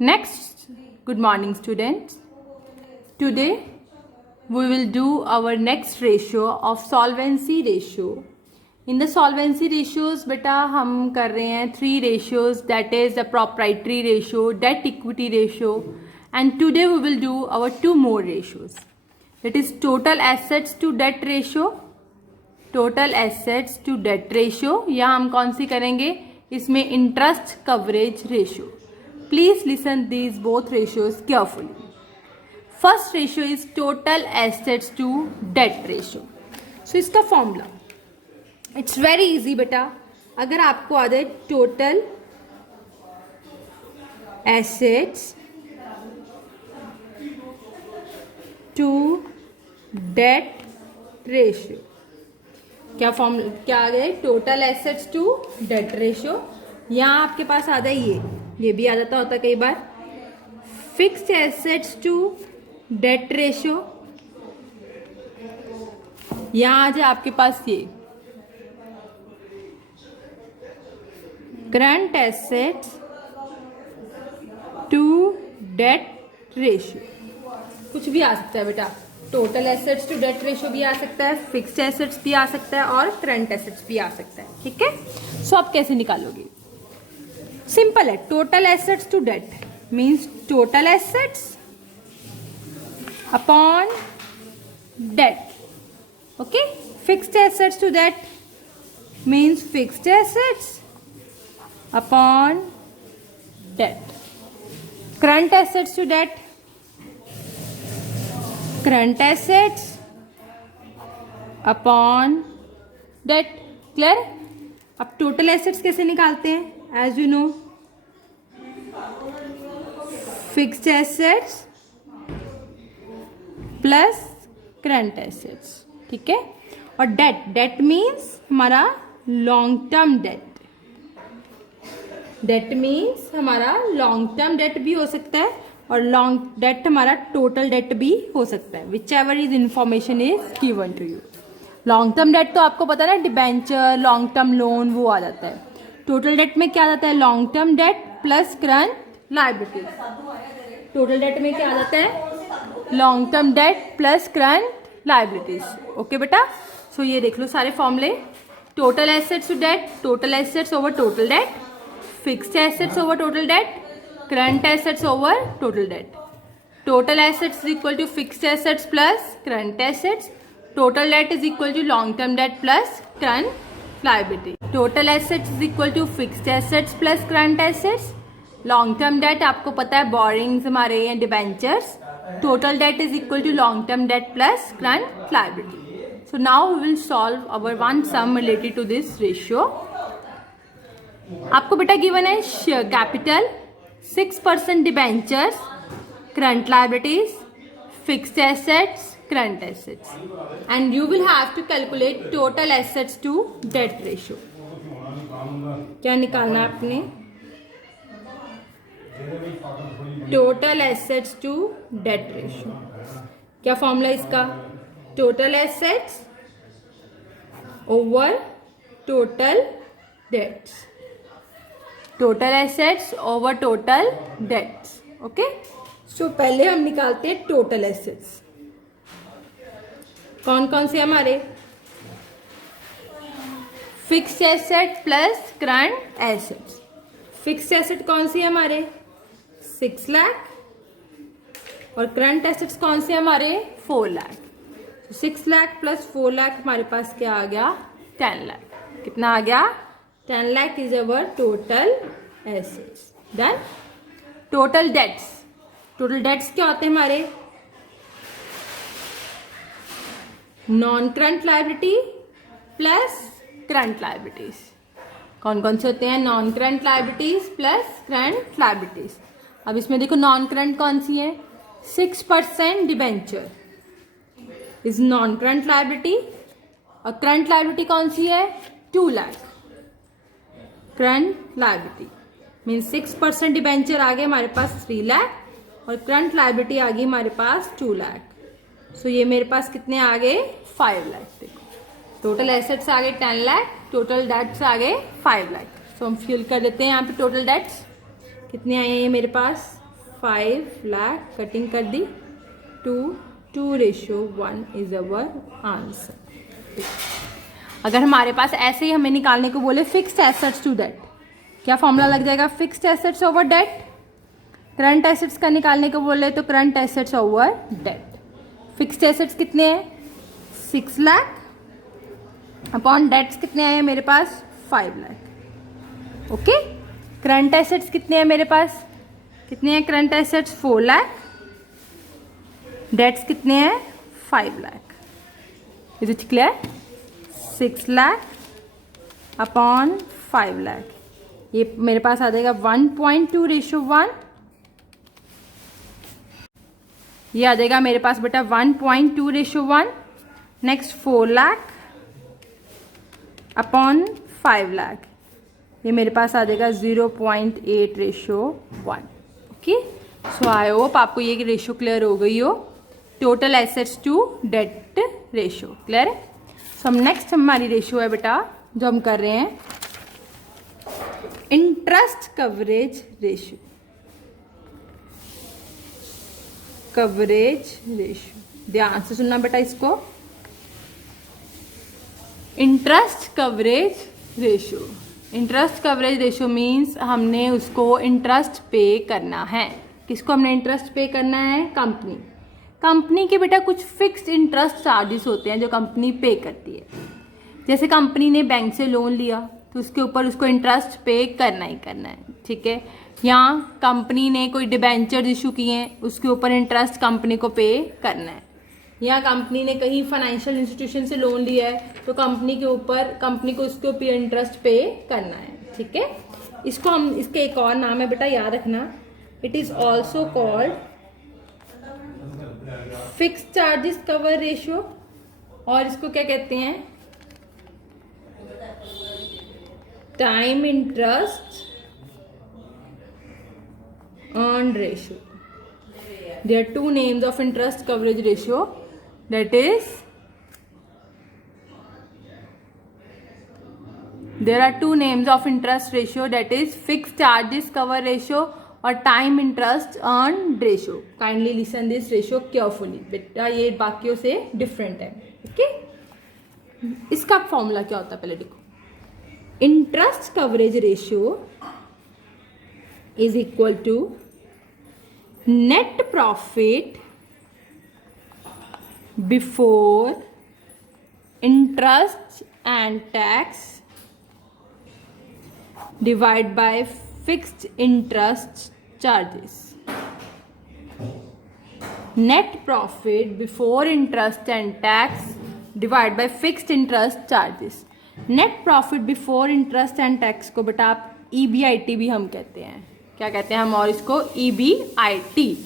Next, good morning students. Today we will do our next ratio of solvency ratio. In the solvency ratios बेटा हम कर रहे हैं 3 ratios, that is the proprietary ratio, debt equity ratio, and today we will do our 2 more ratios. That is total assets to debt ratio, total assets to debt ratio. यहाँ हम कौन सी करेंगे? इसमें interest coverage ratio. Please listen these both ratios carefully. First ratio is total assets to debt ratio. So इसका formula, it's very easy बेटा. अगर आपको आ जाए total assets to debt ratio, क्या आ गए? Total assets to debt ratio. यहाँ आपके पास आ जाए ये भी आ जाता होता कई बार. Fixed assets to debt ratio, यहाँ आ जाए आपके पास ये current assets to debt ratio. कुछ भी आ सकता है बेटा. Total assets to debt ratio भी आ सकता है, फिक्स्ड एसेट्स भी आ सकता है और करंट एसेट्स भी आ सकता है. ठीक है. सो आप कैसे निकालोगे? सिंपल है. Total assets to debt means total assets upon debt. Okay. Fixed assets to debt means fixed assets upon debt. Current assets to debt, current assets upon debt. Clear. अब टोटल एसेट्स कैसे निकालते हैं? As you know, fixed assets plus current assets. ठीक है. और debt, debt means हमारा long term debt. Debt means हमारा long term debt भी हो सकता है और लॉन्ग डेट हमारा टोटल डेट भी हो सकता है. Whichever is information is given to you. Long term debt तो आपको पता है ना, डिबेंचर, लॉन्ग टर्म लोन, वो आ जाता है. टोटल डेट में क्या आ जाता है? Long term debt plus current liabilities. Total debt में क्या आ जाता है? Long term debt plus current liabilities. Okay बेटा. सो ये देख लो सारे फॉर्मूले. Total assets to debt, total assets over total debt, fixed assets over total debt, current assets over total debt. Total assets is equal to fixed assets plus current assets. Total debt is equal to long term debt plus current liability. Total assets is equal to fixed assets plus current assets. Long term debt आपको पता है borrowings हमारे हैं, debentures. Total debt is equal to long term debt plus current liability. So now we will solve our one sum related to this ratio. आपको बेटा given है share capital, 6% debentures, current liabilities, fixed assets, current assets, and you will have to calculate total assets to debt ratio. क्या निकालना है आपने? total assets to debt ratio. क्या formula इसका? total assets over total debts. Total assets over total debts. Okay. So पहले हम निकालते हैं टोटल एसेट्स. कौन कौन से हमारे? Fixed asset plus current assets. Fixed asset कौन सी है हमारे? 6 लाख. और करंट एसेट्स कौन से हमारे? 4 लाख. 6 लाख प्लस 4 लाख हमारे पास क्या आ गया? 10 लाख. कितना आ गया? 10 lakh is our total assets. Then total debts. Total debts क्या होते हैं हमारे? Non current liability plus current liabilities. कौन कौन से होते हैं? Non current liabilities plus current liabilities. अब इसमें देखो नॉन करंट कौन सी है? 6% debenture is non current liability. और करंट लायबिलिटी कौन सी है? 2 lakh. Current liability means 6% debenture आ गए हमारे पास 3 लाख और करंट लायबिलिटी आ गई हमारे पास 2 लाख. सो ये मेरे पास कितने आ गए? 5 लाख. देखो टोटल एसेट्स आ गए 10 लाख, टोटल डेट्स आ गए 5 लाख. सो हम फिल कर देते हैं यहाँ पे टोटल डेट्स. कितने आए हैं ये मेरे पास? 5 लाख कटिंग कर दी 2:1 इज अवर आंसर। अगर हमारे पास ऐसे ही हमें निकालने को बोले फिक्स्ड एसेट्स टू डेट, क्या फॉर्मूला लग जाएगा? Fixed assets over debt. Current assets का निकालने को बोले तो current assets over debt. Fixed assets कितने हैं? 6 लाख अपॉन डेट्स कितने हैं मेरे पास? 5 लाख। ओके, करंट एसेट्स कितने हैं मेरे पास? कितने हैं करंट एसेट्स? 4 लाख। डेट्स कितने हैं? 5 lakh. Is it clear? 6 lakh upon 5 lakh, ये मेरे पास आ जाएगा 1.2:1। ये आ जाएगा मेरे पास बेटा 1.2:1। नेक्स्ट 4 लाख अपॉन 5 लाख, ये मेरे पास आ जाएगा 0.8:1। ओके, सो आई होप आपको ये रेशियो क्लियर हो गई हो, total assets to debt ratio. Clear है? सो हम नेक्स्ट हमारी रेशियो है बेटा जो हम कर रहे हैं interest coverage ratio. Coverage ratio, ध्यान से सुनना बेटा इसको। Interest coverage ratio, interest coverage ratio means हमने उसको इंटरेस्ट पे करना है। किसको हमने इंटरेस्ट पे करना है? कंपनी। कंपनी के बेटा कुछ फिक्स्ड इंटरेस्ट चार्जेस होते हैं जो कंपनी पे करती है। जैसे कंपनी ने बैंक से लोन लिया तो उसके ऊपर उसको इंटरेस्ट पे करना ही करना है, ठीक है। या कंपनी ने कोई डिबेंचर इशू किए हैं, उसके ऊपर इंटरेस्ट कंपनी को पे करना है। या कंपनी ने कहीं फाइनेंशियल इंस्टीट्यूशन से लोन लिया है तो कंपनी के ऊपर, कंपनी को उसके ऊपर इंटरेस्ट पे करना है, ठीक है। इसको हम, इसके एक और नाम है बेटा, याद रखना, it is also called fixed charges cover ratio, और इसको क्या कहते हैं? Time interest earned ratio. There are two names of interest coverage ratio, that is, there are two names of interest ratio, that is fixed charges cover ratio और time interest earned ratio. Kindly listen this ratio carefully, बेटा ये बाकियों से different है, okay. इसका formula क्या होता है पहले देखो। Interest coverage ratio is equal to net profit before interest and tax divided by fixed interest charges. Net profit before interest and tax divided by fixed interest charges. Net profit before interest and tax को बेटा आप EBIT भी हम कहते हैं, क्या कहते हैं हम, और इसको EBIT।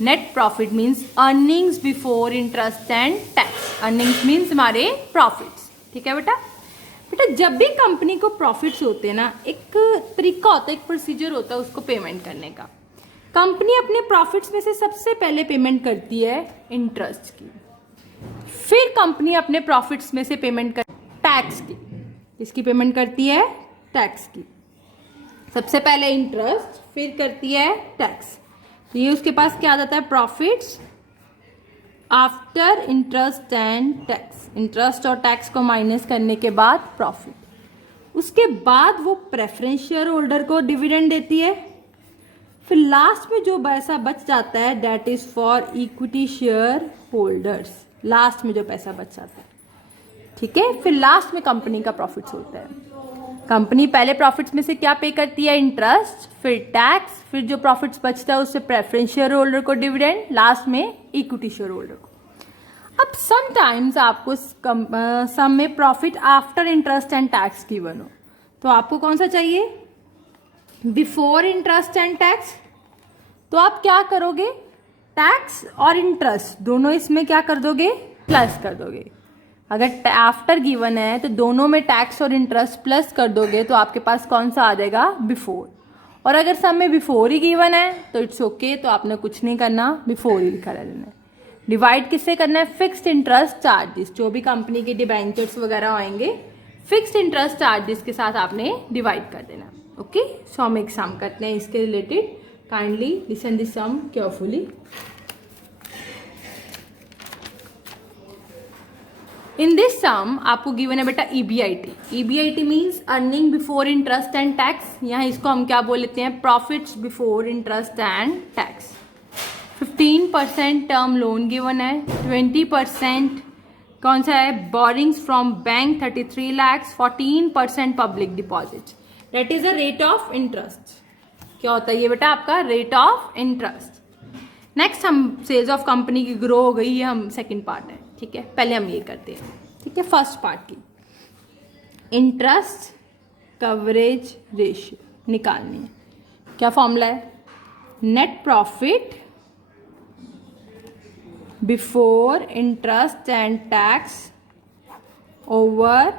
Net profit means earnings before interest and tax. Earnings means हमारे प्रॉफिट्स, ठीक है बेटा। बेटा जब भी कंपनी को प्रॉफिट्स होते हैं ना, एक तरीका होता है, एक प्रोसीजर होता है उसको पेमेंट करने का। कंपनी अपने प्रॉफिट्स में से सबसे पहले पेमेंट करती है इंटरेस्ट की, फिर कंपनी अपने प्रॉफिट्स में से पेमेंट कर टैक्स की। किसकी पेमेंट करती है? टैक्स की। सबसे पहले इंटरेस्ट, फिर करती है टैक्स। तो ये उसके पास क्या आ जाता है? Profits after interest and tax. Interest और टैक्स को माइनस करने के बाद प्रॉफिट। उसके बाद वो प्रेफरेंस शेयर होल्डर को डिविडेंड देती है। फिर लास्ट में जो पैसा बच जाता है that is for equity share holders. Last में जो पैसा बच जाता है, ठीक है। फिर लास्ट में कंपनी का प्रॉफिट्स होता है। कंपनी पहले प्रॉफिट्स में से क्या पे करती है? इंटरेस्ट, फिर टैक्स, फिर जो प्रॉफिट्स बचता है उससे प्रेफरेंस शेयर होल्डर को डिविडेंड, लास्ट में इक्विटी शेयर होल्डर को। अब समटाइम्स आपको सम में profit after interest and tax given हो, तो आपको कौन सा चाहिए? Before interest and tax. तो आप क्या करोगे? टैक्स और इंटरेस्ट दोनों इसमें क्या कर दोगे? प्लस कर दोगे। अगर आफ्टर गिवन है तो दोनों में टैक्स और इंटरेस्ट प्लस कर दोगे तो आपके पास कौन सा आ जाएगा? बिफोर। और अगर सब में बिफोर ही गिवन है तो इट्स ओके, तो आपने कुछ नहीं करना, बिफोर ही लिखा रहना है। डिवाइड किससे करना है? फिक्स्ड इंटरेस्ट चार्जेस, जो भी कंपनी के डिबेंचर्स वगैरह आएंगे फिक्स्ड इंटरेस्ट चार्जेस के साथ आपने डिवाइड कर देना, ओके। सो हम एक सम करते हैं इसके related. Kindly listen this sum carefully. In this sum आपको गिवन है बेटा EBIT. EBIT मीन्स earning before interest and tax. यहाँ इसको हम क्या बोल लेते हैं, profits before interest and tax. 15% term loan given है, 20% कौन सा है, borrowings from bank 33 lakhs, 14% public deposit. That is a rate of interest. क्या होता है ये बेटा आपका रेट ऑफ इंटरेस्ट. नेक्स्ट हम सेल्स ऑफ कंपनी की ग्रो हो गई, ये हम सेकंड पार्ट है. ठीक है, पहले हम ये करते हैं. ठीक है, फर्स्ट पार्ट की इंटरेस्ट कवरेज रेशियो निकालनी है. क्या फॉर्मूला है, net profit before interest and tax over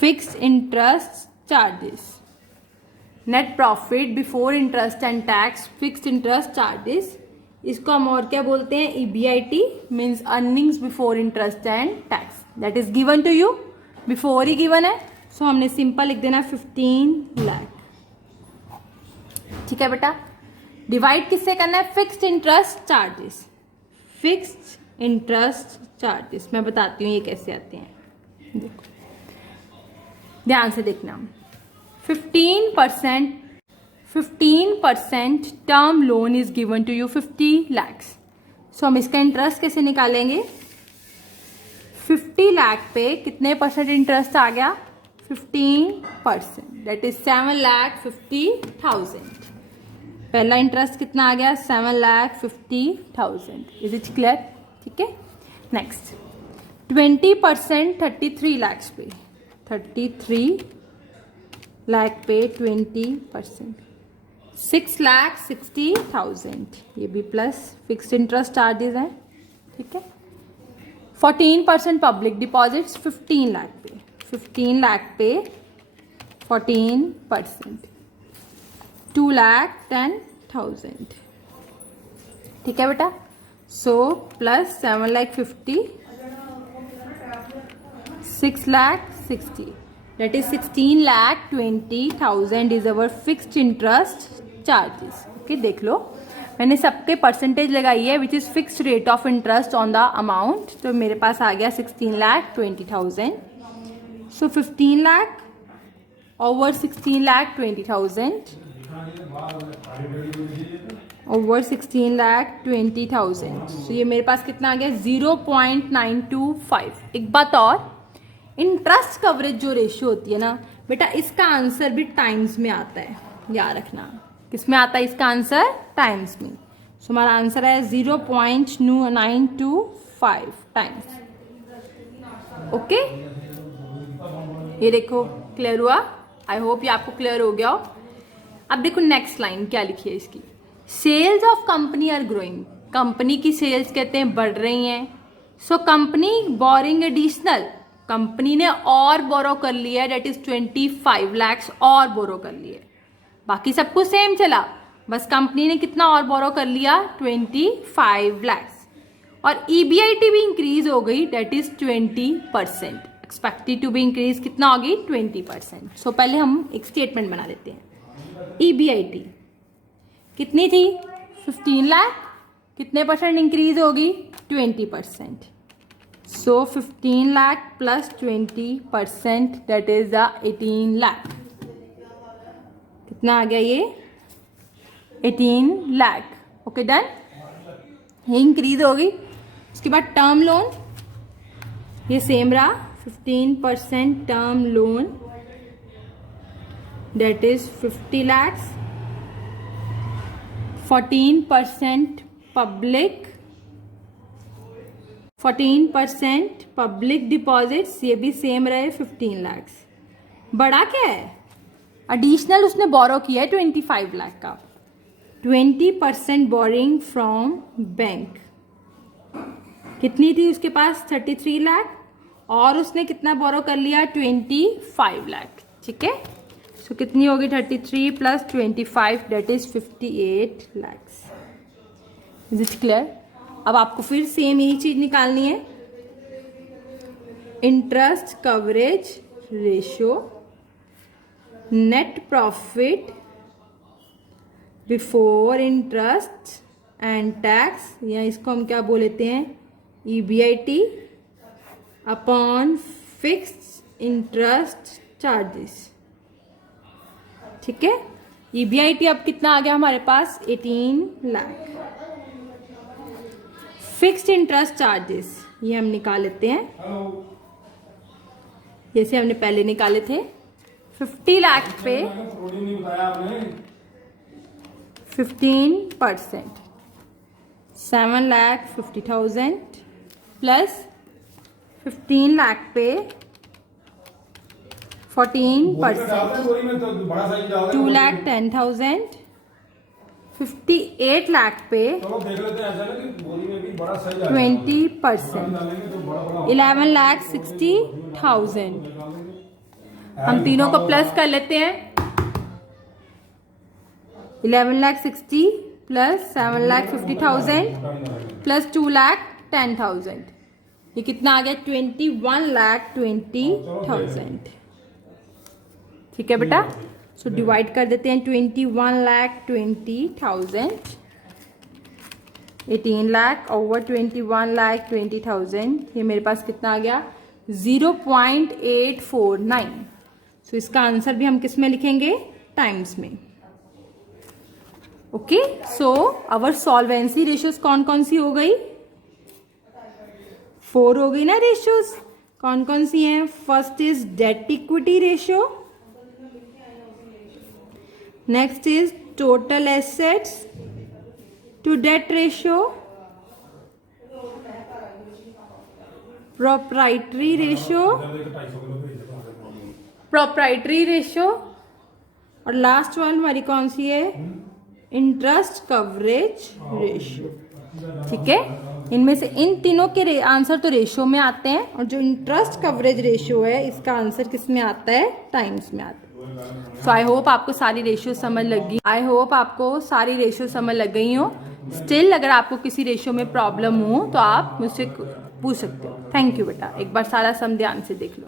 fixed interest charges. Net profit before interest and tax fixed interest charges. इसको हम और क्या बोलते हैं, EBIT means earnings before interest and tax. That is given to you, बिफोर ही given है, so हमने सिंपल लिख देना 15 लाख. ठीक है बेटा, डिवाइड किससे करना है, fixed interest charges. Fixed interest charges मैं बताती हूँ ये कैसे आते हैं. देखो ध्यान से देखना. 15% term loan is given to you 50 lakhs. So हम इसका इंटरेस्ट कैसे निकालेंगे, 50 लाख पे कितने परसेंट इंटरेस्ट आ गया, 15%. That is 7,50,000. पहला इंटरेस्ट कितना आ गया, 7,50,000. Is it clear. ठीक है, नेक्स्ट 20% 33 lakhs पे, 33 लाख पे 20%, 6,60,000. ये भी प्लस फिक्स्ड इंटरेस्ट चार्जेस हैं. ठीक है, 14% पब्लिक डिपॉजिट्स 15 लाख पे, 15 लाख पे 14%, 2,10,000. ठीक है बेटा, so plus 7,50,000, 6,60,000. That is 16,20,000 is our fixed interest charges. Okay, देख लो मैंने सबके परसेंटेज लगाई है which is fixed rate of interest on the amount. तो मेरे पास आ गया 16,20,000. सो 15 लाख ओवर 16,20,000 ओवर 16,20,000. सो ये मेरे पास कितना आ गया, 0.925. एक बात और, इंटरेस्ट कवरेज जो रेशियो होती है ना बेटा, इसका आंसर भी टाइम्स में आता है, याद रखना. किस में आता है इसका आंसर, टाइम्स में. सो हमारा आंसर है 0.925 टाइम्स. ओके, ये देखो क्लियर हुआ. आई होप ये आपको क्लियर हो गया हो. अब देखो नेक्स्ट लाइन क्या लिखी है इसकी, sales of company are growing. Company की सेल्स कहते हैं बढ़ रही हैं. So company borrowing additional, company ने और बोरो कर लिया है, डेट इज 25 lakhs और बोरो कर लिया. बाकी सब कुछ सेम चला, बस कंपनी ने कितना और बोरो कर लिया, 25 lakhs. और EBIT भी इंक्रीज हो गई, debt is 20%. Expected to be increase कितना होगी, 20%. सो पहले हम एक स्टेटमेंट बना लेते हैं. EBIT कितनी थी, 15 लाख, कितने परसेंट इंक्रीज होगी, 20%. So 15 lakh plus 20%, that is the 18 lakh. कितना आ गया ये, 18 lakh. ओके डन, ये इंक्रीज होगी. उसके बाद टर्म लोन ये सेम रहा, 15% term loan, that is 50 lakhs. 14% public deposits, ये भी सेम रहे 15 lakhs. बड़ा क्या है, एडिशनल उसने बोरो किया है 25 लाख का. 20% बोरिंग फ्रॉम बैंक, कितनी थी उसके पास, 33 लाख, और उसने कितना बोरो कर लिया, 25 लाख. ठीक है, सो कितनी होगी, 33 plus 25, debt is 58 lakhs. Is it clear. अब आपको फिर सेम यही चीज निकालनी है, interest coverage ratio, net profit before interest and tax, या इसको हम क्या बोल लेते हैं, EBIT upon fixed interest charges. ठीक है, EBIT अब कितना आ गया हमारे पास, 18 लाख। फिक्स्ड इंटरेस्ट चार्जेस ये हम निकाल लेते हैं, जैसे हमने पहले निकाले थे। 50 लाख पे 15%, 7,50,000 प्लस 15 लाख पे 14%, 2,10,000, 58 लाख पे 20%, 11,60,000। हम तीनों को प्लस कर लेते हैं, 11,60,000 प्लस 7,50,000 प्लस 2,10,000, ये कितना आ गया, 21,20,000। ठीक है बेटा, सो डिवाइड कर देते हैं, 21,20,000, 18 लाख ओवर 21,20,000, ये मेरे पास कितना आ गया, 0.849। सो इसका आंसर भी हम किस में लिखेंगे, टाइम्स में। ओके, सो अवर सॉल्वेंसी रेशियोज कौन कौन सी हो गई, 4 हो गई ना रेशियोज। कौन कौन सी हैं, first is debt equity ratio, next is total assets to debt ratio, proprietary ratio, और लास्ट वन हमारी कौन सी है, इंटरेस्ट कवरेज रेशियो। ठीक है, इनमें से इन तीनों के आंसर तो रेशियो में आते हैं, और जो इंटरेस्ट कवरेज रेशियो है इसका आंसर किस में आता है, टाइम्स में आता है। सो आई होप आपको सारी रेशियो समझ लग गई हो। स्टिल अगर आपको किसी रेशियो में प्रॉब्लम हो तो आप मुझसे पूछ सकते हो। थैंक यू बेटा, एक बार सारा सम ध्यान से देख लो।